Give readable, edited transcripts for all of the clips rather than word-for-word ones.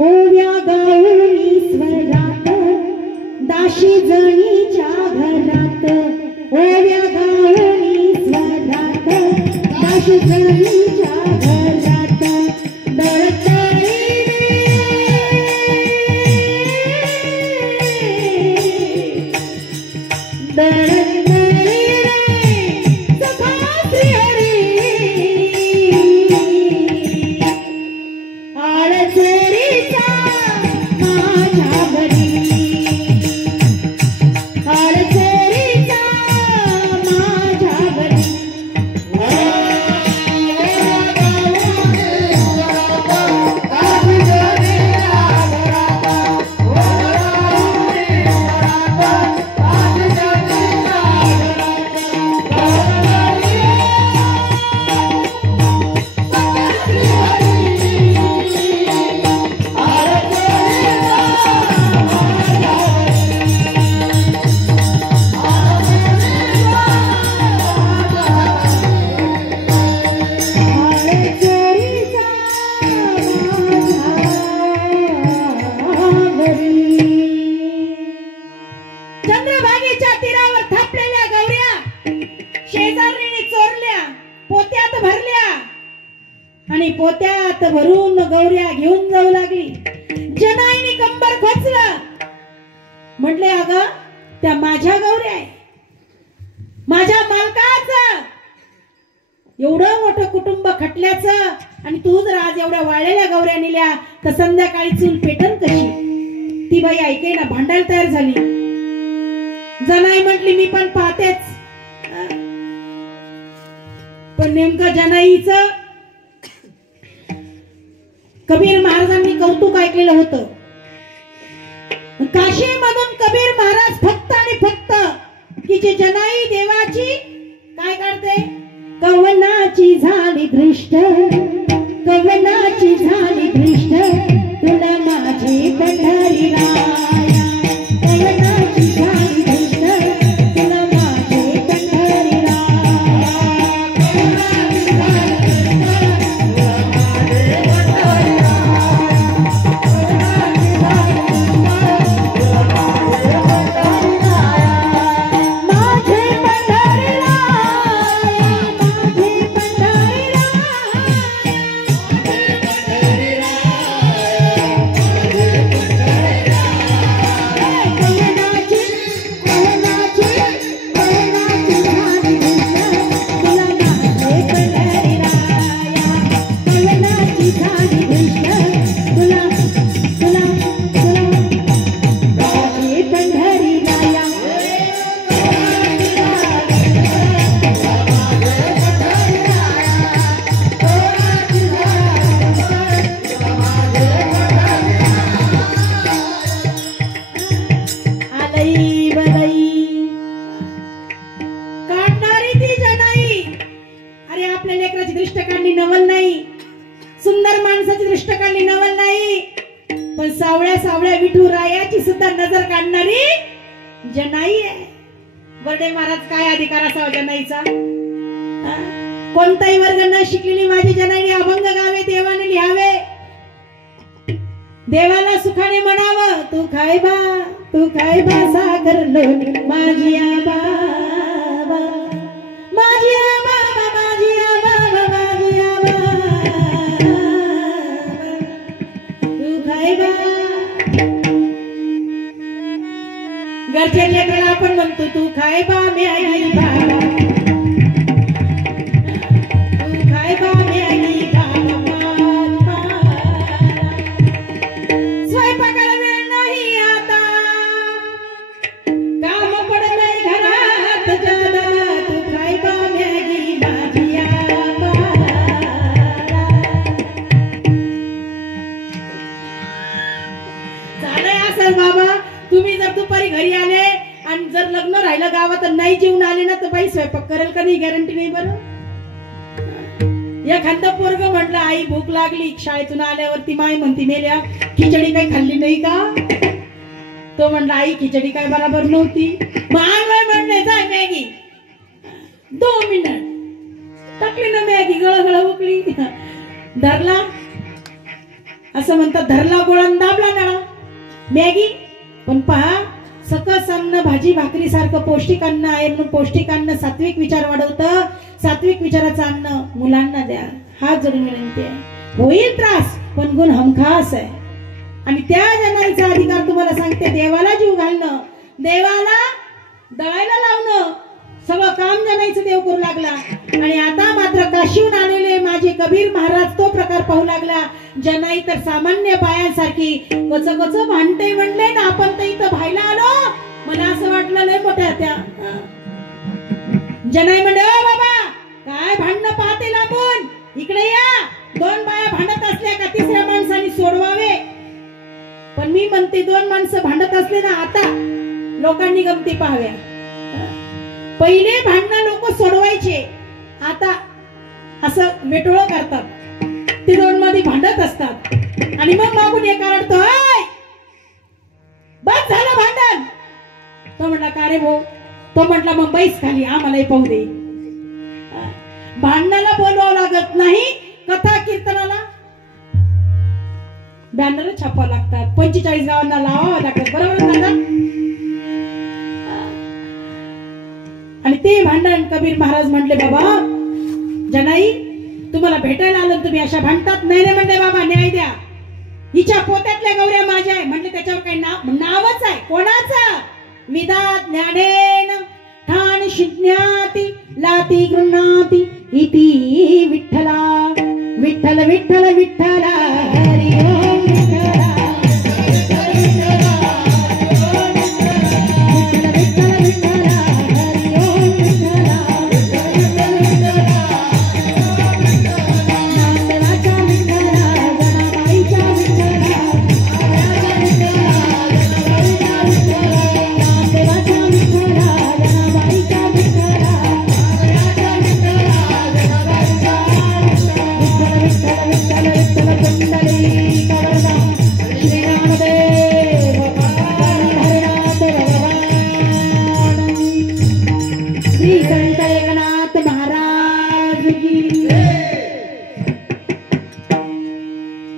ओव्या गाऊनी स्वरात दाशी जणीच्या घरात ओव्या गाऊनी स्वरात दाशी जणीच्या घरात दळतळी चंद्रभागेच्या तीरावर थापलेल्या गौऱ्या शेजारीने चोरल्या पोत्यात भरल्या आणि पोत्यात भरून गौऱ्या घेऊन जाऊ लागली. जनाईने कंबर खोचलं म्हटले अगं त्या माझ्या गौऱ्या आहे माझ्या मालकाचं एवढं मोठं कुटुंब खटल्याचं आणि तू जर आज एवढ्या वाळलेल्या गौऱ्या नेल्या तर संध्याकाळी चूल पेटन कशी. ती बाई ऐके ना भांडायला तयार झाली. जनाई म्हटली मी पण पाहतेच पण नेमकं जनाईचं कबीर महाराजांनी कौतुक ऐकलेलं होतं. काशीमधून कबीर महाराज फक्त आणि फक्त की जे जनाई देवाची काय करते कवनाची झाली दृष्ट कवनाची झाली दृष्ट तुला माझी पंढरी राया कवनाची झाली दृष्ट तुला माझी पंढरी विठुरायाची सुद्धा नजर काढणारी जनाई आहे. वर्डे महाराज काय अधिकार असावा जनाईचा. कोणताही वर्ग न शिकलेली माझी जनाईने अभंग गावे देवाने लिहावे देवाला सुखाने म्हणावं तू खाय बा सागर लोणी माझी आबा माझी आबा माझी आबा माझी आबा तू खाय बा. घरच्या लेकराला आपण म्हणतो तू खाय बा मॅगी बाबा तू खाय बा मॅगी बाबा. स्वयंपाकाला वेळ नाही आता काम पडलंय घरात जादा तू खाय बा मॅगी माझी आबा. झालंय असं बाबा तुम्ही जर दुपारी घरी आले आणि जर लग्न राहिलं गावात नाही जेवून आले ना तर बाई स्वयंपाक करेल का नाही गॅरंटी नाही. बरं एखादं पोरग म्हटलं आई भूक लागली शाळेतून आल्यावरती माय म्हणती मेल्या खिचडी काही खाल्ली नाही का. तो म्हणला आई खिचडी काय बरोबर नव्हती. माय म्हणले जाय मॅगी 2 मिनिट टाकली ना मॅगी गळगळ उकली धरला असं म्हणतात, धरला गोळा दाबला नळा. मॅगी पण पहा, सकस अन्न भाजी भाकरी सारखं पौष्टिक अन्न आहे म्हणून पौष्टिक अन्न सात्विक विचार वाढवतं. सात्विक विचाराचं अन्न मुलांना द्या, हात जोडून विनंती आहे. होईल त्रास पण गुण हमखास आहे. आणि त्या जनाईचा अधिकार तुम्हाला सांगते, देवाला जीव घालणं, देवाला दळायला लावणं, सगळं काम जनाईचं देव करू लागला. आणि आता मात्र काशीहून आलेले माझे कबीर महाराज तो प्रकार पाहू लागला. जनाई तर सामान्य बायांसारखी कच कच भांडते म्हणले ना, आपण तर इथं भायला आलो. मला असं वाटलं लय मोठ्या त्या जनाई म्हणले, ओ बाबा काय भांडणं पाहते लांबून, इकडे या. दोन बाया भांडत असल्या का तिसऱ्या माणसाने सोडवावे. पण मी म्हणते, दोन माणसं भांडत असले ना, आता लोकांनी गमती पाहाव्या. पहिले भांडणं लोक सोडवायचे, आता असं वेटोळ करतात. ते दोन मध्ये भांडत असतात आणि मग मागून एक काढतो, बस झालं भांडण. तो म्हटला, का रे भाऊ? तो म्हटला, मग बैस खाली, आम्हालाही पाहू दे. भांडणाला बोलवावं लागत नाही, कथा कीर्तनाला बॅनर छापावं लागतात, 45 गावांना लावावं लागतात. बरोबर ना? आणि ते भांडण कबीर महाराज म्हटले, बाबा जनाई तुम्हाला भेटायला आलं, तुम्ही अशा भांडतात. नाही रे म्हणले, बाबा न्याय द्या. हिच्या पोत्यातल्या गौऱ्या माझ्या आहे. म्हटले, त्याच्यावर काही नावच आहे. कोणाचं? विदात ज्ञानेन ठाण शिज्ञाती लाती गृह्णाती इति विठ्ठला. विठ्ठल विठ्ठल विठ्ठला, हरि ओम विठ्ठला.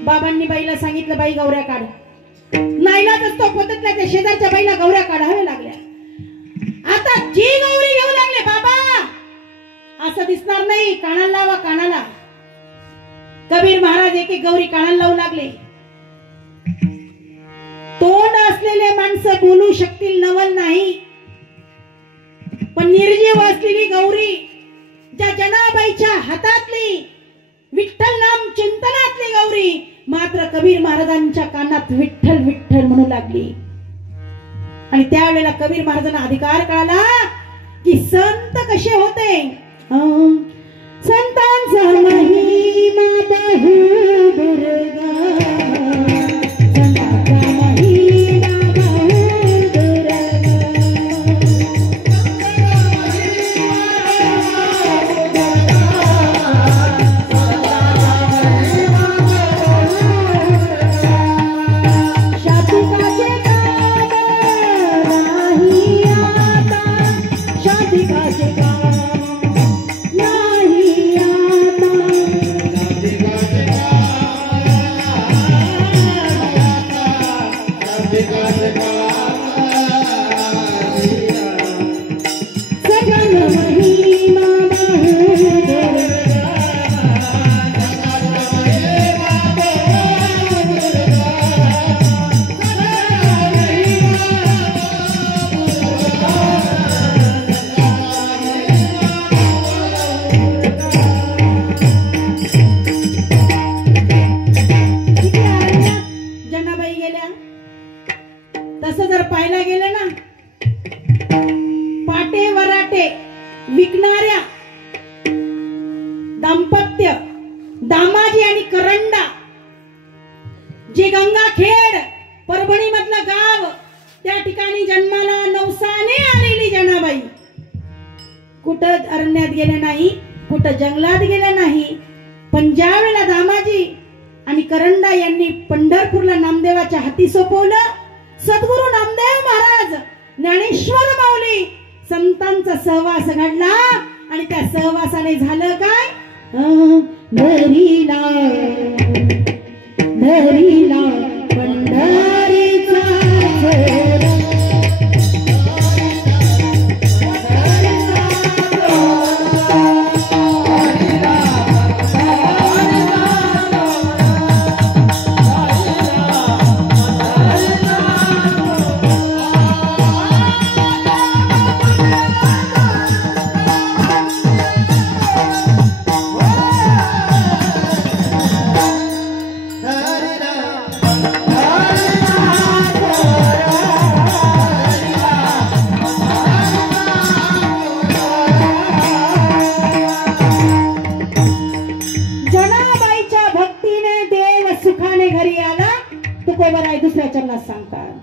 बाबांनी बाईला सांगितलं, बाई गौऱ्या काढ. नाईलाजच तो पोत्यातल्या त्या शेजारच्या बाईला गौऱ्या काढाव्या लागल्या. आता जी गौरी घेऊ लागले, बाबा असं दिसणार नाही, कानाला लावा, कानाला. कबीर महाराज एक एक गौरी कानाला लावू लागले. तोंड असलेले माणसं बोलू शकतील नवल नाही, पण निर्जीव असलेली गौरी, ज्या जनाबाईच्या हातातली विठ्ठल नाम चिंतनातली गौरी मात्र कबीर महाराजांच्या कानात विठ्ठल विठ्ठल म्हणू लागली. आणि त्यावेळेला कबीर महाराजांना अधिकार कळाला की संत कसे होते. संतांचा महिमा बहु दुर्गा, संतांचा महिमा बहु दुर्गा. तसं जर पाहायला गेलं ना, पाटे वराटे विकणाऱ्या दाम्पत्य दामाजी आणि करंडा, जे गंगाखेड परभणी मधलं गाव, त्या ठिकाणी जन्माला नवसाने आलेली जनाबाई कुठं अरण्यात गेले नाही, कुठं जंगलात गेले नाही. पण ज्या वेळेला दामाजी आणि करंडा यांनी पंढरपूरला नामदेवाच्या हाती सोपवलं, सद्गुरु नामदेव महाराज ज्ञानेश्वर माऊली संतांचा सहवास घडला. आणि त्या सहवासाने झालं काय, धरिला पंढरीचा झोर. जनाबाईच्या भक्तीने देव सुखाने घरी आला. तुकोबराय दुसऱ्या चरणात सांगतात.